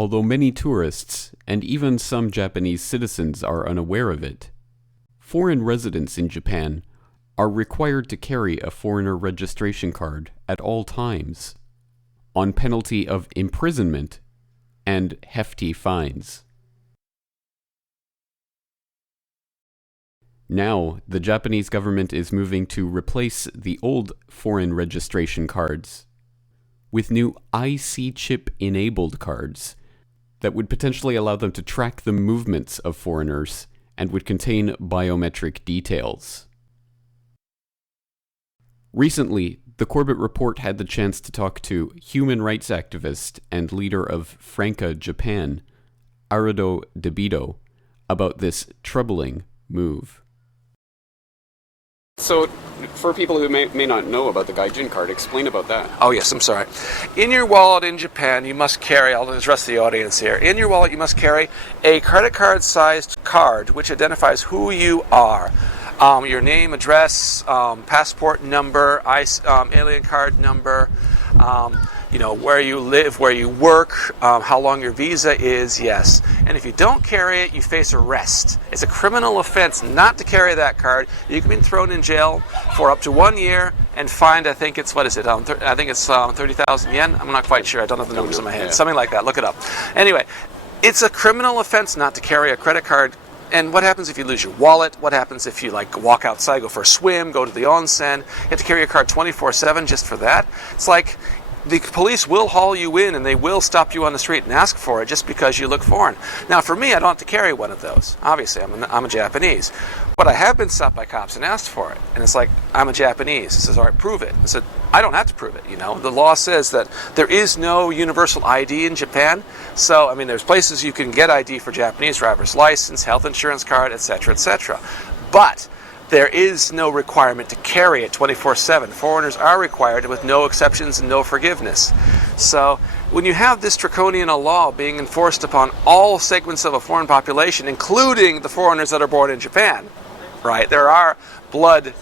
although many tourists and even some Japanese citizens are unaware of it. Foreign residents in Japan are required to carry a foreigner registration card at all times, on penalty of imprisonment and hefty fines. Now, the Japanese government is moving to replace the old foreign registration cards with new IC chip-enabled cards that would potentially allow them to track the movements of foreigners and would contain biometric details. Recently, the Corbett Report had the chance to talk to human rights activist and leader of FRANCA Japan, Arudou Debito, about this troubling move. So, for people who may not know about the Gaijin card, explain about that. Oh yes, I'm sorry. In your wallet in Japan, you must carry, I'll address the audience here, in your wallet you must carry a credit card sized card which identifies who you are. Your name, address, passport number, alien card number, where you live, where you work, how long your visa is, yes. And if you don't carry it, you face arrest. It's a criminal offense not to carry that card. You can be thrown in jail for up to 1 year and fined, I think it's, 30,000 yen? I'm not quite sure. I don't have the numbers in my head. Something like that. Look it up. Anyway, it's a criminal offense not to carry a credit card. And what happens if you lose your wallet? What happens if you walk outside, go for a swim, go to the onsen? You have to carry your card 24/7 just for that? It's like the police will haul you in and they will stop you on the street and ask for it just because you look foreign. Now for me, I don't have to carry one of those. Obviously, I'm a Japanese. But I have been stopped by cops and asked for it. And it's like, I'm a Japanese. It says, all right, prove it. I said, I don't have to prove it, The law says that there is no universal ID in Japan. So, there's places you can get ID for Japanese driver's license, health insurance card, etc., etc. But there is no requirement to carry it 24/7. Foreigners are required with no exceptions and no forgiveness. So when you have this draconian law being enforced upon all segments of a foreign population, including the foreigners that are born in Japan, right? There are blood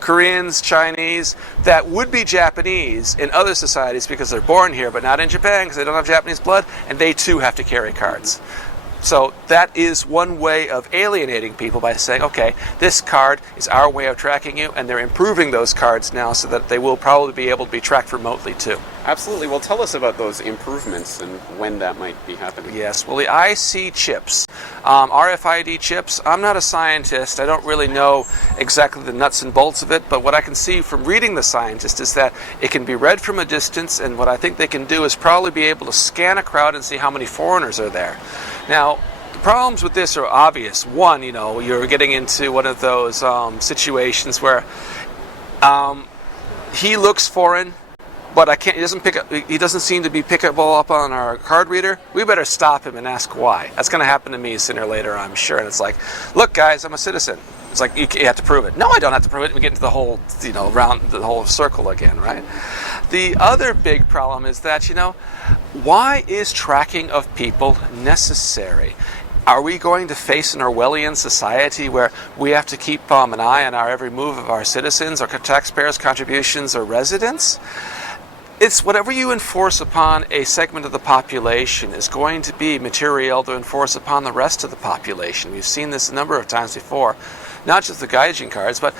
Koreans, Chinese, that would be Japanese in other societies because they're born here, but not in Japan because they don't have Japanese blood, and they too have to carry cards. So that is one way of alienating people by saying, okay, this card is our way of tracking you, and they're improving those cards now so that they will probably be able to be tracked remotely too. Absolutely. Well, tell us about those improvements and when that might be happening. Yes. Well, the IC chips, RFID chips, I'm not a scientist. I don't really know exactly the nuts and bolts of it, but what I can see from reading the scientist is that it can be read from a distance, and what I think they can do is probably be able to scan a crowd and see how many foreigners are there. Now, the problems with this are obvious. One, you're getting into one of those situations where he looks foreign, but he doesn't seem to be pickable up on our card reader. We better stop him and ask why. That's going to happen to me sooner or later, I'm sure. And it's like, look, guys, I'm a citizen. It's like, you have to prove it. No, I don't have to prove it. We get into the whole, round the whole circle again, right? The other big problem is that, why is tracking of people necessary? Are we going to face an Orwellian society where we have to keep an eye on every move of our citizens, our taxpayers' contributions, or residents? It's whatever you enforce upon a segment of the population is going to be material to enforce upon the rest of the population. We've seen this a number of times before, not just the Gaijin cards, but,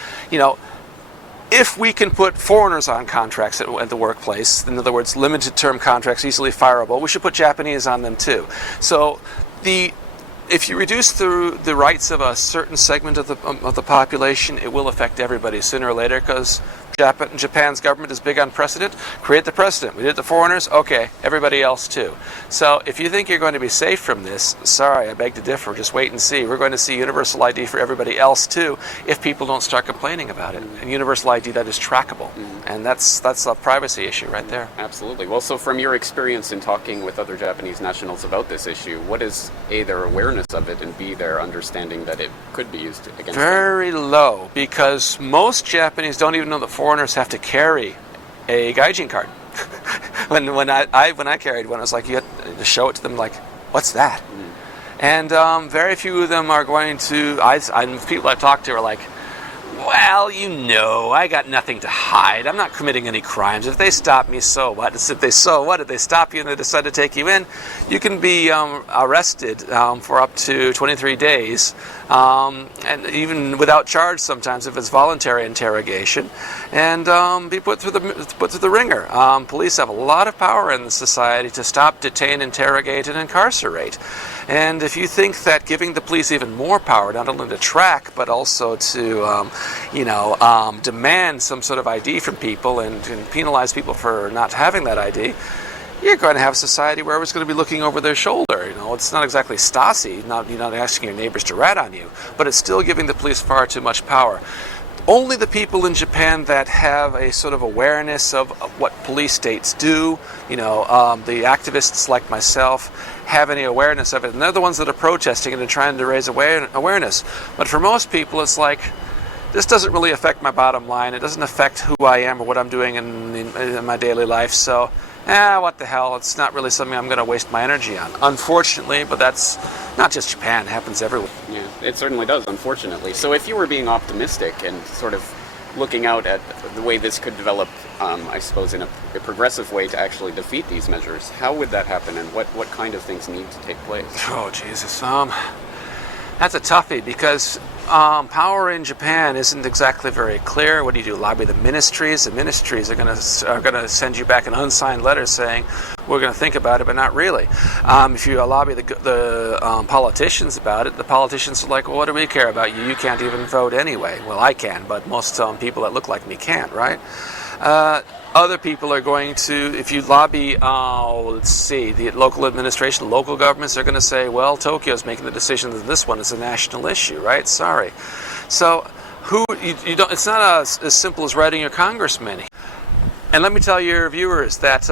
if we can put foreigners on contracts at the workplace, in other words, limited term contracts, easily fireable, we should put Japanese on them too. So if you reduce the rights of a certain segment of the population, it will affect everybody sooner or later, because Japan's government is big on precedent. Create the precedent. We did it to foreigners, okay, everybody else too. So if you think you're going to be safe from this, sorry, I beg to differ. Just wait and see. We're going to see universal ID for everybody else too if people don't start complaining about it. And universal ID that is trackable. And that's a privacy issue right there. Absolutely. Well, so from your experience in talking with other Japanese nationals about this issue, what is A, their awareness of it, and B, their understanding that it could be used against them? Very low, because most Japanese don't even know that foreigners have to carry a Gaijin card. when I carried one, I was like, you had to show it to them, like, what's that? And very few of them are going to. People I talked to are like, Well, I got nothing to hide. I'm not committing any crimes. If they stop me, so what? If they stop you and they decide to take you in, you can be arrested for up to 23 days, and even without charge sometimes if it's voluntary interrogation, and be put through the ringer. Police have a lot of power in the society to stop, detain, interrogate, and incarcerate. And if you think that giving the police even more power, not only to track but also to demand some sort of ID from people and penalize people for not having that ID, you're going to have a society where everyone's going to be looking over their shoulder. It's not exactly Stasi, you're not asking your neighbors to rat on you, but it's still giving the police far too much power. Only the people in Japan that have a sort of awareness of what police states do, the activists like myself, have any awareness of it, and they're the ones that are protesting and are trying to raise awareness. But for most people, it's like, this doesn't really affect my bottom line. It doesn't affect who I am or what I'm doing in my daily life. So, what the hell? It's not really something I'm going to waste my energy on. Unfortunately, but that's not just Japan. It happens everywhere. Yeah, it certainly does, unfortunately. So if you were being optimistic and sort of looking out at the way this could develop, I suppose, in a progressive way to actually defeat these measures, how would that happen, and what kind of things need to take place? Oh, Jesus. That's a toughie, because power in Japan isn't exactly very clear. What do? Lobby the ministries? The ministries are going to send you back an unsigned letter saying, we're going to think about it, but not really. If you lobby the politicians about it, the politicians are like, well, what do we care about you? You can't even vote anyway. Well, I can, but most people that look like me can't, right? Other people are going to, if you lobby, the local administration, local governments are going to say, well, Tokyo's making the decision that this one is a national issue, right? Sorry. So, it's not as simple as writing your congressman. And let me tell your viewers that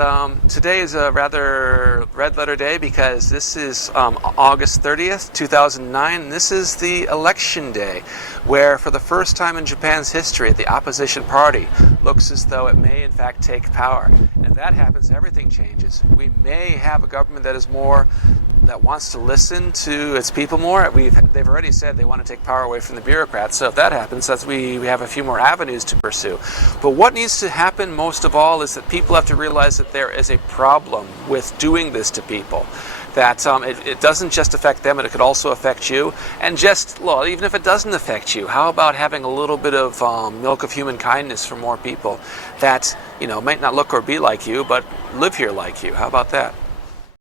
today is a rather red letter day, because this is August 30th, 2009. And this is the election day, where for the first time in Japan's history, the opposition party looks as though it may in fact take power. And if that happens, everything changes. We may have a government that wants to listen to its people more. They've already said they want to take power away from the bureaucrats. So if that happens, we have a few more avenues to pursue. But what needs to happen most of all is that people have to realize that there is a problem with doing this to people. That it doesn't just affect them, it could also affect you. And even if it doesn't affect you, how about having a little bit of milk of human kindness for more people that might not look or be like you, but live here like you? How about that?